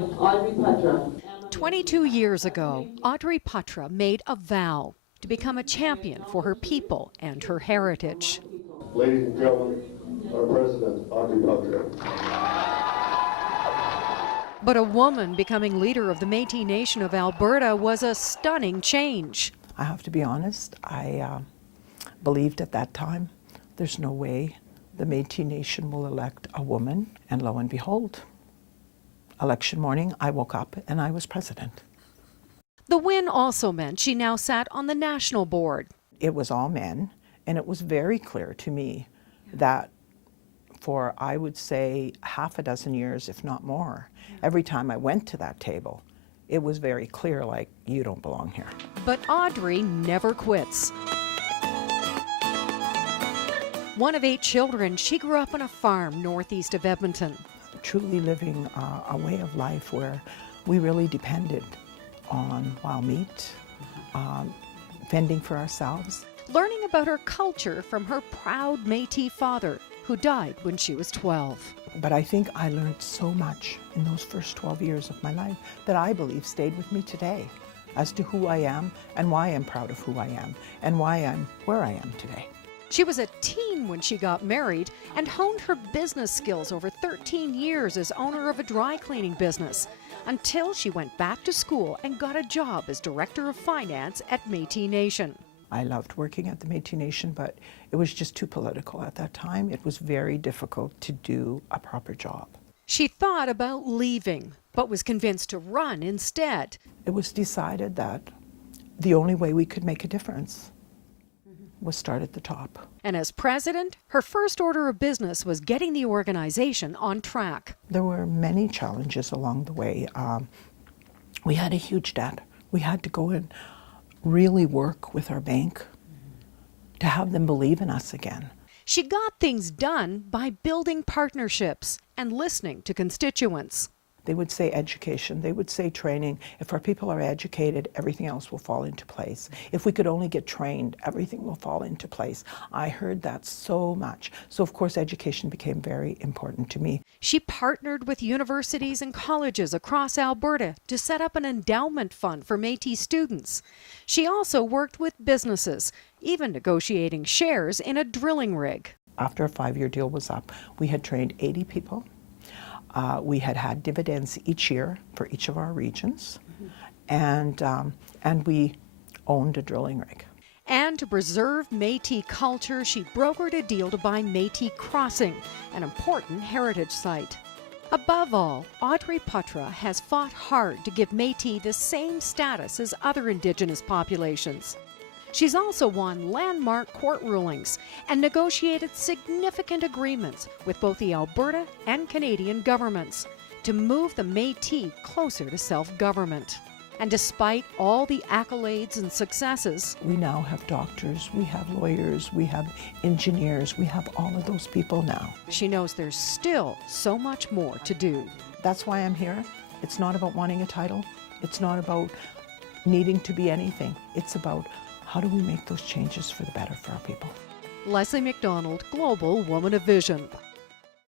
Audrey Poitras. 22 years ago, Audrey Poitras made a vow to become a champion for her people and her heritage. Ladies and gentlemen, our president, Audrey Poitras. But a woman becoming leader of the Métis Nation of Alberta was a stunning change. I have to be honest, I believed at that time there's no way the Métis Nation will elect a woman, and lo and behold, election morning I woke up and I was president. The win also meant she now sat on the national board. It was all men, and it was very clear to me that for, I would say, half a dozen years, if not more, every time I went to that table, it was very clear, like, you don't belong here. But Audrey never quits. One of 8 children, she grew up on a farm northeast of Edmonton. Truly living a way of life where we really depended on wild meat, fending for ourselves. Learning about her culture from her proud Métis father, who died when she was 12. But I think I learned so much in those first 12 years of my life that I believe stayed with me today as to who I am and why I'm proud of who I am and why I'm where I am today. She was a teen when she got married and honed her business skills over 13 years as owner of a dry cleaning business until she went back to school and got a job as Director of Finance at Métis Nation. I loved working at the Métis Nation, but it was just too political at that time. It was very difficult to do a proper job. She thought about leaving, but was convinced to run instead. It was decided that the only way we could make a difference was start at the top. And as president, her first order of business was getting the organization on track. There were many challenges along the way. We had a huge debt. We had to go and really work with our bank to have them believe in us again. She got things done by building partnerships and listening to constituents. They would say education, they would say training. If our people are educated, everything else will fall into place. If we could only get trained, everything will fall into place. I heard that so much. So of course education became very important to me. She partnered with universities and colleges across Alberta to set up an endowment fund for Métis students. She also worked with businesses, even negotiating shares in a drilling rig. After a 5-year deal was up, we had trained 80 people. We had dividends each year for each of our regions, and we owned a drilling rig. And to preserve Métis culture, she brokered a deal to buy Métis Crossing, an important heritage site. Above all, Audrey Poitras has fought hard to give Métis the same status as other Indigenous populations. She's also won landmark court rulings and negotiated significant agreements with both the Alberta and Canadian governments to move the Métis closer to self-government. And despite all the accolades and successes, we now have doctors, we have lawyers, we have engineers, we have all of those people now. She knows there's still so much more to do. That's why I'm here. It's not about wanting a title. It's not about needing to be anything. It's about how do we make those changes for the better for our people? Leslie McDonald, Global Woman of Vision.